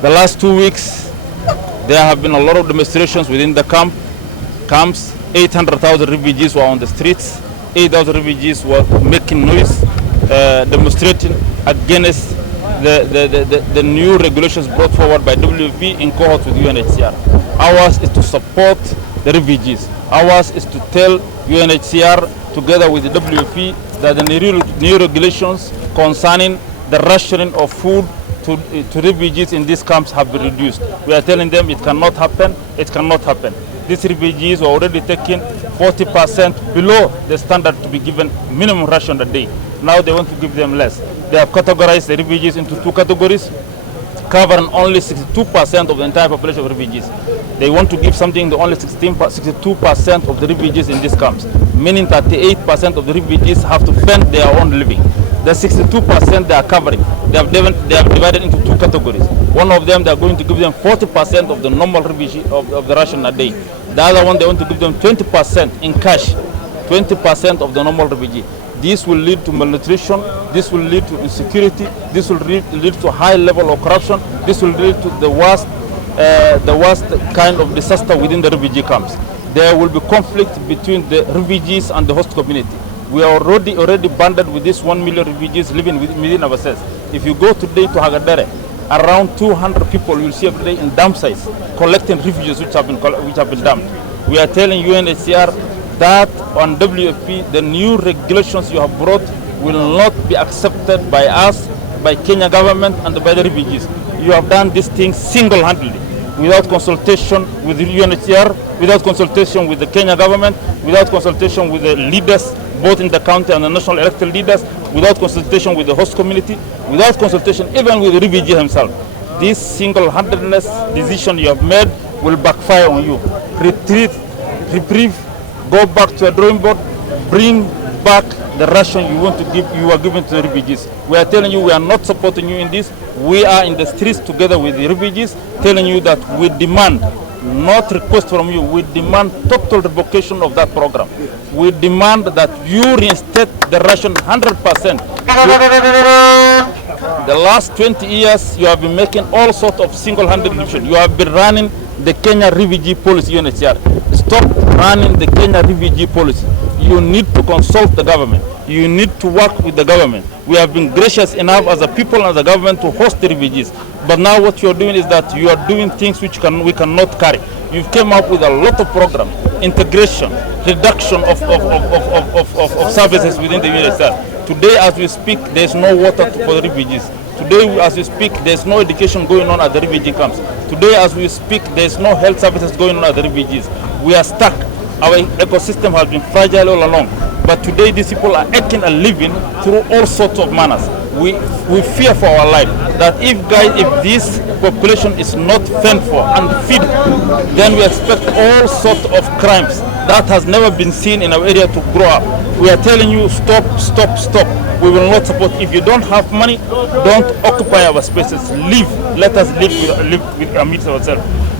The last 2 weeks, there have been a lot of demonstrations within the camps. 800,000 refugees were on the streets. 8,000 refugees were making noise, demonstrating against the new regulations brought forward by WFP in cohort with UNHCR. Ours is to support the refugees. Ours is to tell UNHCR together with the WFP that the new regulations concerning the rationing of food to refugees in these camps have been reduced. We are telling them it cannot happen, it cannot happen. These refugees were already taking 40% below the standard to be given minimum ration a day. Now they want to give them less. They have categorized the refugees into 2 categories, covering only 62% of the entire population of refugees. They want to give something to only 62% of the refugees in these camps, meaning that 38% of the refugees have to fend their own living. The 62% they are covering, they have divided into 2 categories. One of them, they are going to give them 40% of the normal refugee of the ration a day. The other one, they want to give them 20% in cash, 20% of the normal refugee. This will lead to malnutrition, this will lead to insecurity, this will lead to high level of corruption, this will lead to the worst kind of disaster within the refugee camps. There will be conflict between the refugees and the host community. We are already banded with these 1 million refugees living within ourselves. If you go today to Hagadere, around 200 people you will see every day in dump sites collecting refugees which have been dumped. We are telling UNHCR that on WFP, the new regulations you have brought will not be accepted by us, by Kenya government and by the refugees. You have done this thing single-handedly, without consultation with the UNHCR, without consultation with the Kenya government, without consultation with the leaders, both in the county and the national elected leaders, without consultation with the host community, without consultation even with the refugee himself. This single-handedness decision you have made will backfire on you. Retreat, reprieve, go back to a drawing board, bring back the ration you are giving to the refugees. We are telling you we are not supporting you in this. We are in the streets together with the refugees, telling you that we demand, not request from you, we demand total revocation of that program. We demand that you reinstate the ration 100%. The last 20 years, you have been making all sorts of single-handed decisions. You have been running the Kenya refugee policy, UNHCR. Stop running the Kenya refugee policy. You need to consult the government. You need to work with the government. We have been gracious enough as a people and as a government to host the refugees. But now what you are doing is that you are doing things which we cannot carry. You've came up with a lot of programs, integration, reduction of services within the UNHCR. Today as we speak, there is no water for the refugees. Today as we speak, there is no education going on at the refugee camps. Today as we speak, there is no health services going on at the refugees. We are stuck. Our ecosystem has been fragile all along. But today these people are earning a living through all sorts of manners. We fear for our life that if this population is not fed for and fed, then we expect all sorts of crimes that has never been seen in our area to grow up. We are telling you stop, stop, stop. We will not support. If you don't have money, don't occupy our spaces. Leave. Let us live amidst ourselves.